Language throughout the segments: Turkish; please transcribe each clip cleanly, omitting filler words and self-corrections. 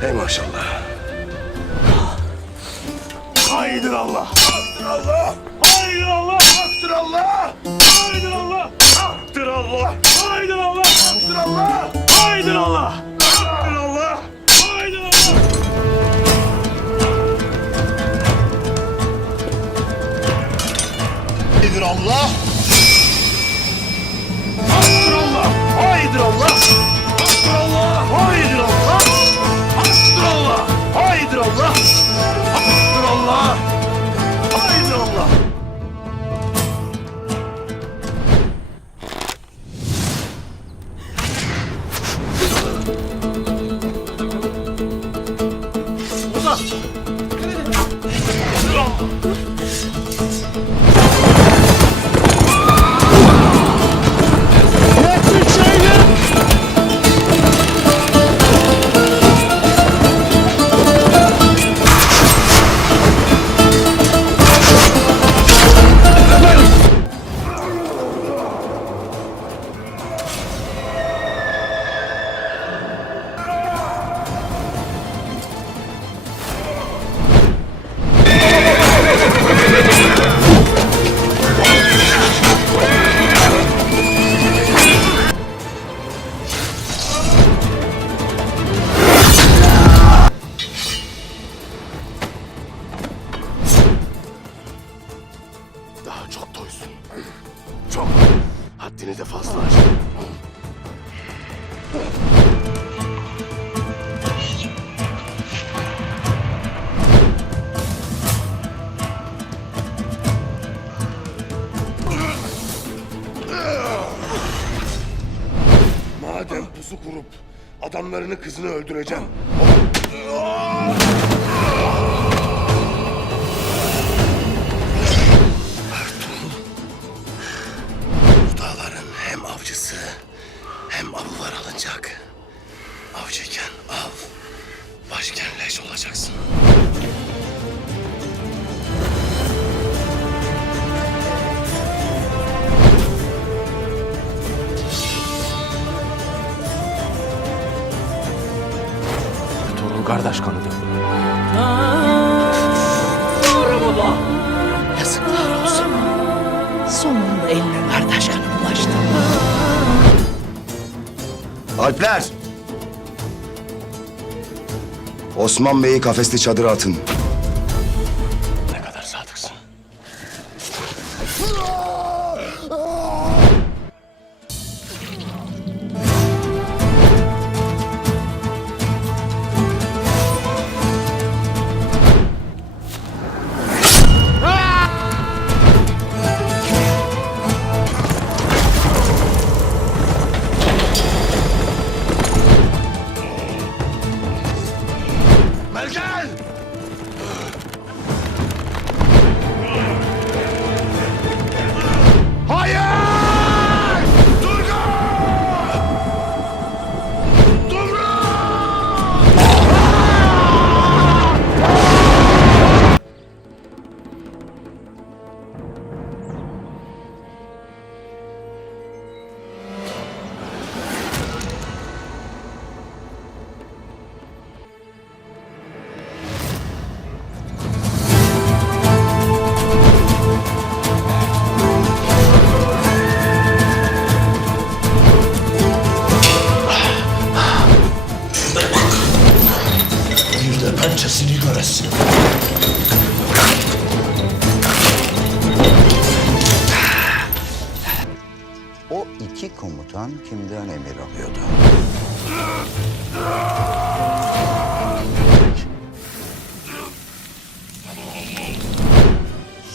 Hey maşallah. Haydır Allah! Haktır Allah! Haydır Allah! Haktır Allah! Haydır Allah! Haktır Allah! Haydır Allah! Haktır Allah! Haydır Allah! Haktır Allah! Haydır Allah! Haydır Allah. Haktır Allah! Haydır Allah! Haktır Allah! Haydır Allah! Haktır Allah! Haydır Allah! Haktır Allah! Haydır Allah! Daha çok doysun. Çok. Haddini de fazla aştın. Madem pusu kurup adamlarını kızını öldüreceğim. Bu dağların hem avcısı hem avı var alınacak. Avcıyken av, başken leş olacaksın. Torun kardeş kanıdır. Doğru baba. Yazıklar olsun. Sonunda eline kardeş kanı ulaştı. Alpler! Osman Bey'i kafesli çadıra atın. Ne kadar sadıksın. Melken! Hayır! Durgun! Durgun! Bir de pençesini göresin. O iki komutan kimden emir alıyordu?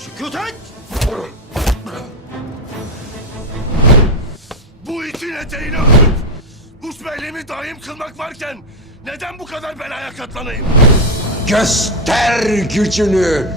Sükût et! Bu itin eteğini öpüp musbelliğimi daim kılmak varken neden bu kadar belaya katlanayım? Göster gücünü.